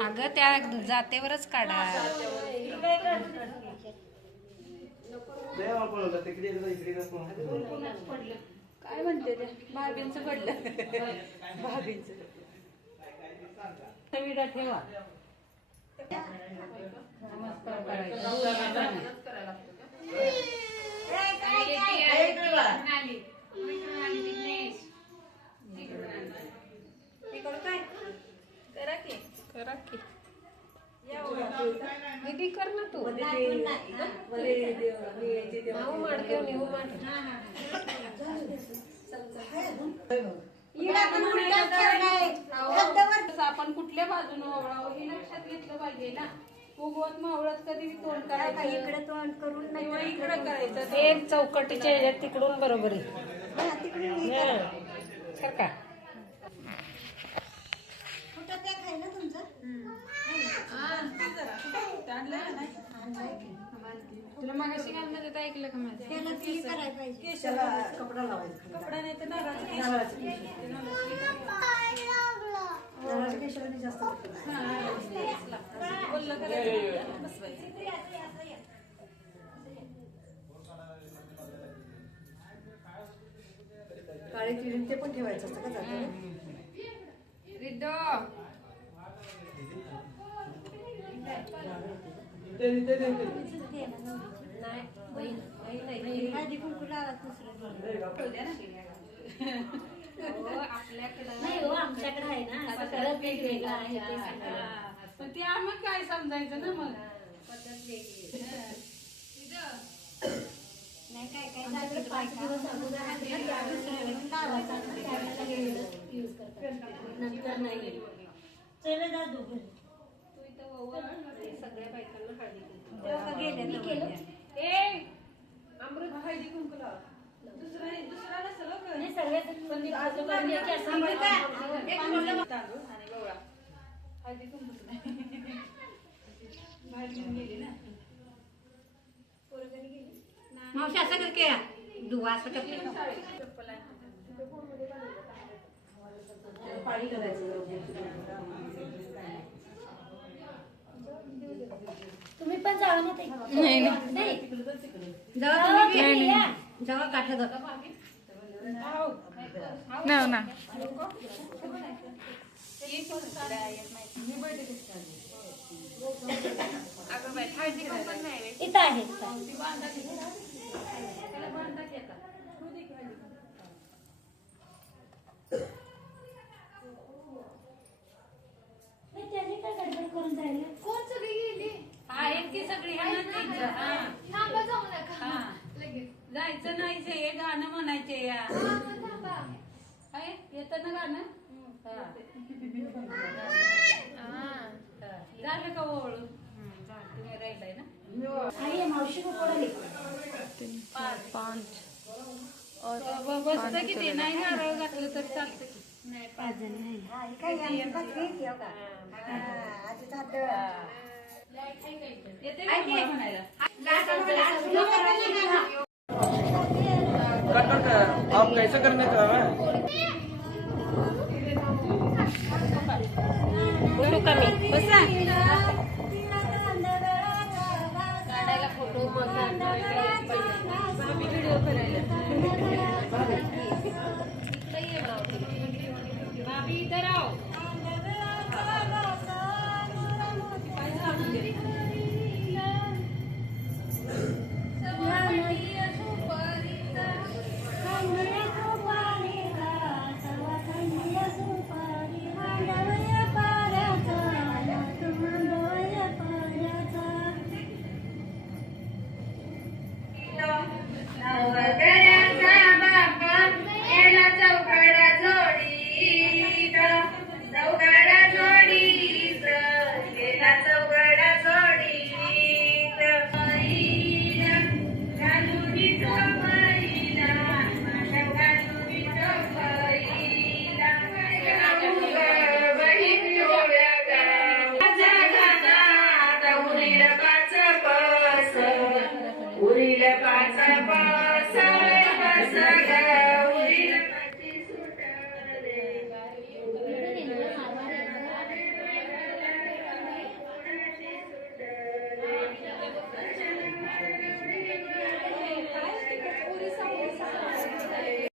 अगं त्या जातेवरच काढा. काय म्हणते ते भाभींचं पडलं. भाभींचं विडा ठेवा. नमस्कार करायचा. करा की दीदी कर ना तू. आपण कुठल्या बाजूने ओवळावं हे लक्षात घेतलं पाहिजे ना. उगवत मावळत कधी तोंड करायचं, इकडे तोंड करून नाही इकडे करायचं. एक चौकटीच्या ह्याच्यात तिकडून बरोबर आहे. का तुला मागाशी काय म्हणत ऐकलं का माझं? कपडा लावायचा. कपडा नाही तर जास्त काळे तिळून ते पण ठेवायचं असतं का जातं. आमच्याकडे आहे ना ते आम्ही काय समजायचं ना. मग पद्धत वेगळी नाही. काय काय 5 दिवस नंतर नाही. चल दादू तू इथं सगळ्या बायकांना हळदी अमृत हळदी कुंकू लावा. दुसरा नसेल सगळे हळदी कुंकू गेली ना. मावशी असं करके दुवा असं करते. पाणी करायचं. तुम्ही पण जाऊ ना. जेव्हा काठा जाता ना. इथं आहे करून जायला. कोण सगळी गेली आहेत की सगळी जायचं नाही. हे गाणं म्हणायचे या येतं ना गाणं. झालं का ओळून तुम्ही राहिलाय ना. मावशी बसत की ते नाही नारळ घातलं तर चालतं की. नाही 5 जण नाही. आप कैसे करने का है? फोटो कमी बसा. काढायला फोटो व्हिडिओ करायला. भाभी इधर आओ. Bye. सपा